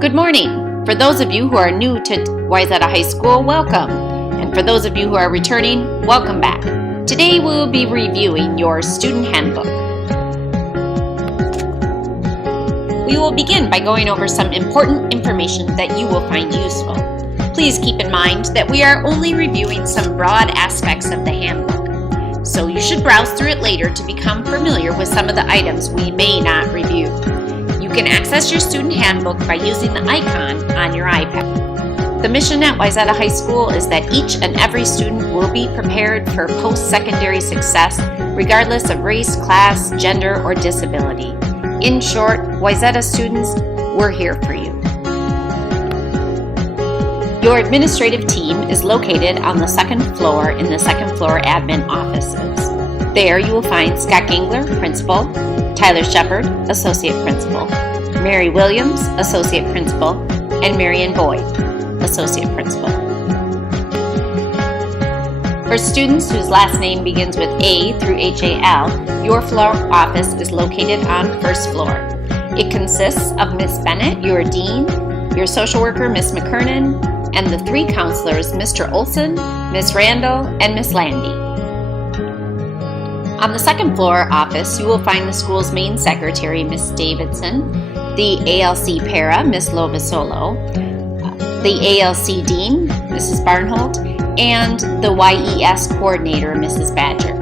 Good morning. For those of you who are new to Wayzata High School, welcome. And for those of you who are returning, welcome back. Today we will be reviewing your student handbook. We will begin by going over some important information that you will find useful. Please keep in mind that we are only reviewing some broad aspects of the handbook, so you should browse through it later to become familiar with some of the items we may not review. You can access your student handbook by using the icon on your iPad. The mission at Wayzata High School is that each and every student will be prepared for post-secondary success regardless of race, class, gender, or disability. In short, Wayzata students, we're here for you. Your administrative team is located on the second floor in the second floor admin offices. There you will find Scott Gangler, Principal, Tyler Shepard, Associate Principal, Mary Williams, Associate Principal, and Marion Boyd, Associate Principal. For students whose last name begins with A through HAL, your floor office is located on first floor. It consists of Miss Bennett, your dean, your social worker, Miss McKernan, and the three counselors, Mr. Olson, Miss Randall, and Miss Landy. On the second floor office, you will find the school's main secretary, Miss Davidson, the ALC para, Miss Lovasolo, the ALC dean, Mrs. Barnholt, and the YES coordinator, Mrs. Badger.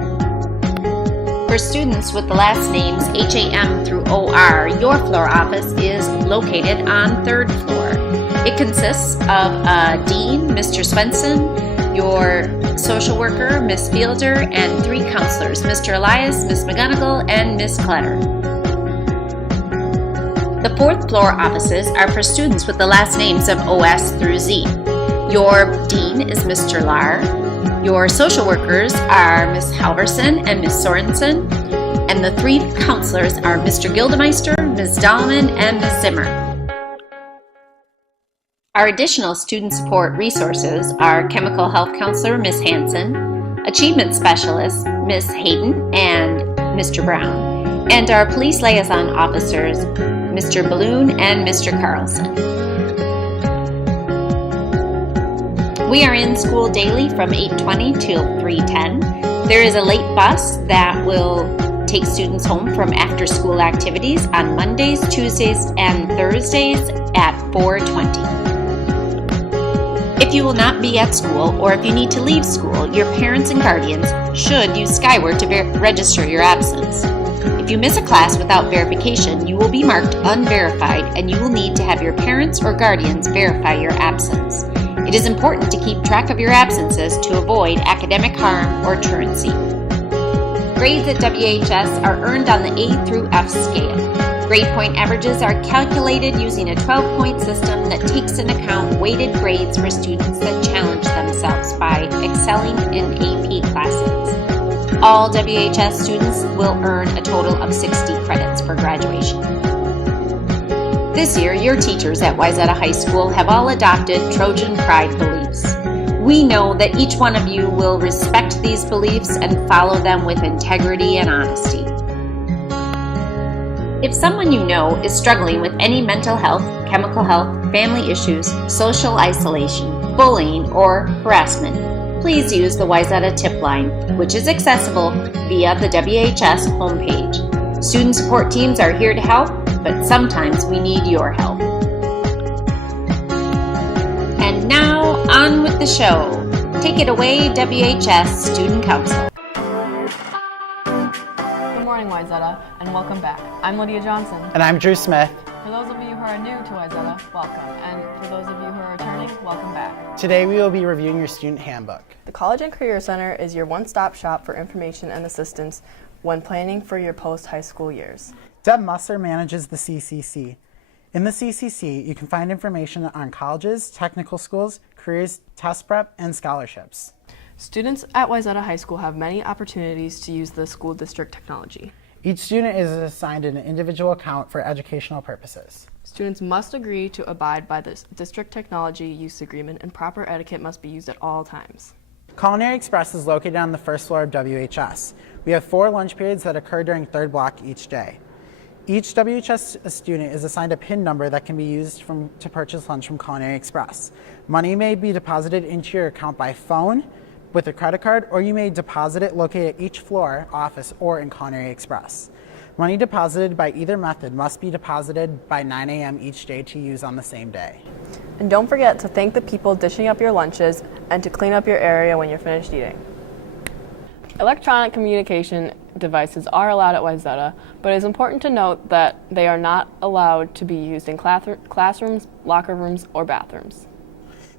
For students with the last names HAM through OR, your floor office is located on third floor. It consists of a dean, Mr. Swenson, your social worker, Miss Fielder, and three counselors, Mr. Elias, Miss McGonigal, and Miss Clutter. The fourth floor offices are for students with the last names of OS through Z. Your dean is Mr. Lahr. Your social workers are Miss Halverson and Miss Sorensen, and the three counselors are Mr. Gildemeister, Miss Dahlman, and Miss Zimmer. Our additional student support resources are Chemical Health Counselor Miss Hanson, Achievement Specialist Miss Hayden and Mr. Brown, and our Police Liaison Officers Mr. Balloon and Mr. Carlson. We are in school daily from 8:20 till 3:10. There is a late bus that will take students home from after-school activities on Mondays, Tuesdays, and Thursdays at 4:20. If you will not be at school, or if you need to leave school, your parents and guardians should use Skyward to register your absence. If you miss a class without verification, you will be marked unverified and you will need to have your parents or guardians verify your absence. It is important to keep track of your absences to avoid academic harm or truancy. Grades at WHS are earned on the A through F scale. Grade point averages are calculated using a 12-point system that takes into account weighted grades for students that challenge themselves by excelling in AP classes. All WHS students will earn a total of 60 credits for graduation. This year, your teachers at Wayzata High School have all adopted Trojan Pride beliefs. We know that each one of you will respect these beliefs and follow them with integrity and honesty. If someone you know is struggling with any mental health, chemical health, family issues, social isolation, bullying, or harassment, please use the Wayzata tip line, which is accessible via the WHS homepage. Student support teams are here to help, but sometimes we need your help. And now, on with the show. Take it away, WHS Student Council. Good morning, Wayzata, and welcome back. I'm Lydia Johnson. And I'm Drew Smith. For those of you who are new to Wayzata, welcome. And for those of you who are returning, welcome back. Today we will be reviewing your student handbook. The College and Career Center is your one-stop shop for information and assistance when planning for your post-high school years. Deb Musser manages the CCC. In the CCC, you can find information on colleges, technical schools, careers, test prep, and scholarships. Students at Wayzata High School have many opportunities to use the school district technology. Each student is assigned an individual account for educational purposes. Students must agree to abide by the district technology use agreement, and proper etiquette must be used at all times. Culinary Express is located on the first floor of WHS. We have 4 lunch periods that occur during third block each day. Each WHS student is assigned a PIN number that can be used to purchase lunch from Culinary Express. Money may be deposited into your account by phone, with a credit card, or you may deposit it located at each floor, office, or in Culinary Express. Money deposited by either method must be deposited by 9 a.m. each day to use on the same day. And don't forget to thank the people dishing up your lunches and to clean up your area when you're finished eating. Electronic communication devices are allowed at Wayzata, but it is important to note that they are not allowed to be used in classrooms, locker rooms, or bathrooms.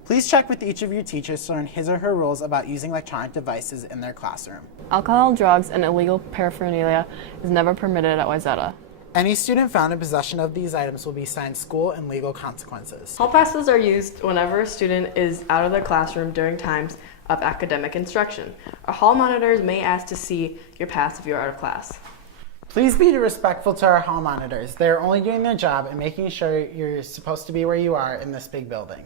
Please check with each of your teachers to learn his or her rules about using electronic devices in their classroom. Alcohol, drugs, and illegal paraphernalia is never permitted at Wayzata. Any student found in possession of these items will be assigned school and legal consequences. Hall passes are used whenever a student is out of their classroom during times of academic instruction. Our hall monitors may ask to see your pass if you're out of class. Please be respectful to our hall monitors. They are only doing their job and making sure you're supposed to be where you are in this big building.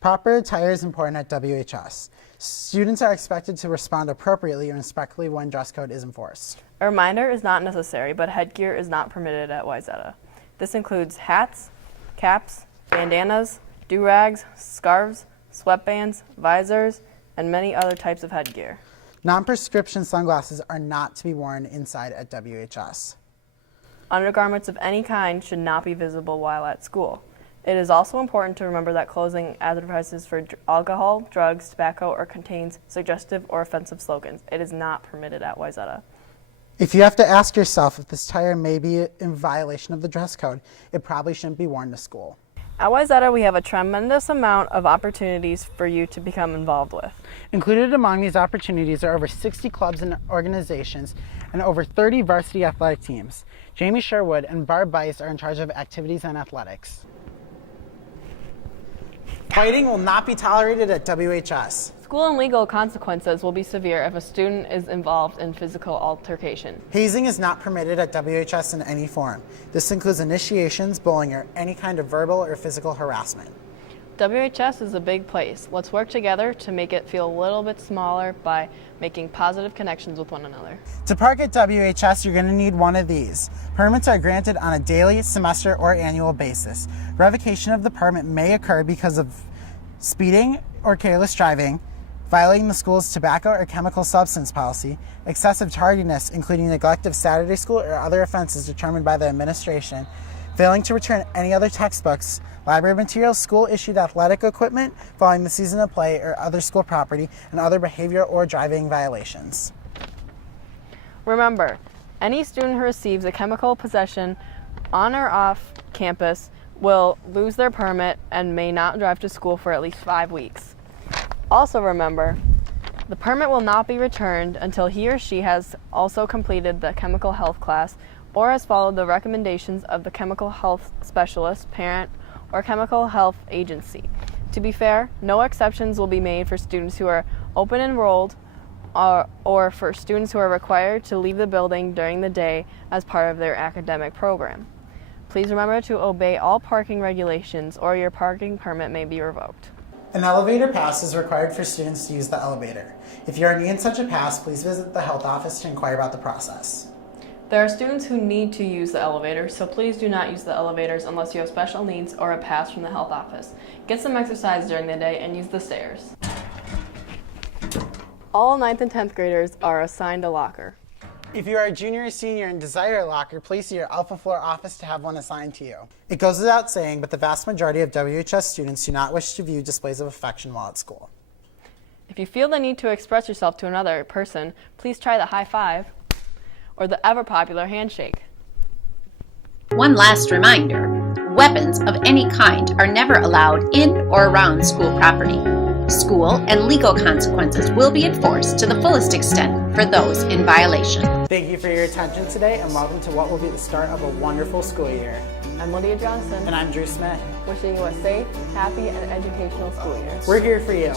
Proper attire is important at WHS. Students are expected to respond appropriately and respectfully when dress code is enforced. A reminder is not necessary, but headgear is not permitted at Wayzata. This includes hats, caps, bandanas, do-rags, scarves, sweatbands, visors, and many other types of headgear. Non-prescription sunglasses are not to be worn inside at WHS. Undergarments of any kind should not be visible while at school. It is also important to remember that clothing advertises for alcohol, drugs, tobacco, or contains suggestive or offensive slogans. It is not permitted at Wayzata. If you have to ask yourself if this attire may be in violation of the dress code, it probably shouldn't be worn to school. At Wayzata, we have a tremendous amount of opportunities for you to become involved with. Included among these opportunities are over 60 clubs and organizations and over 30 varsity athletic teams. Jamie Sherwood and Barb Bice are in charge of activities and athletics. Fighting will not be tolerated at WHS. School and legal consequences will be severe if a student is involved in physical altercation. Hazing is not permitted at WHS in any form. This includes initiations, bullying, or any kind of verbal or physical harassment. WHS is a big place. Let's work together to make it feel a little bit smaller by making positive connections with one another. To park at WHS, you're going to need one of these. Permits are granted on a daily, semester, or annual basis. Revocation of the permit may occur because of speeding or careless driving, violating the school's tobacco or chemical substance policy, excessive tardiness, including neglect of Saturday school or other offenses determined by the administration, failing to return any other textbooks, library materials, school-issued athletic equipment following the season of play or other school property, and other behavioral or driving violations. Remember, any student who receives a chemical possession on or off campus will lose their permit and may not drive to school for at least 5 weeks. Also remember, the permit will not be returned until he or she has also completed the chemical health class or has followed the recommendations of the chemical health specialist, parent, or chemical health agency. To be fair, no exceptions will be made for students who are open enrolled or for students who are required to leave the building during the day as part of their academic program. Please remember to obey all parking regulations or your parking permit may be revoked. An elevator pass is required for students to use the elevator. If you are in need of such a pass, please visit the health office to inquire about the process. There are students who need to use the elevator, so please do not use the elevators unless you have special needs or a pass from the health office. Get some exercise during the day and use the stairs. All 9th and 10th graders are assigned a locker. If you are a junior or senior and desire a locker, please see your Alpha Floor office to have one assigned to you. It goes without saying, but the vast majority of WHS students do not wish to view displays of affection while at school. If you feel the need to express yourself to another person, please try the high five or the ever-popular handshake. One last reminder, weapons of any kind are never allowed in or around school property. School and legal consequences will be enforced to the fullest extent for those in violation. Thank you for your attention today, and welcome to what will be the start of a wonderful school year. I'm Lydia Johnson, And I'm Drew Smith. wishing you a safe, happy, and educational school year. We're here for you.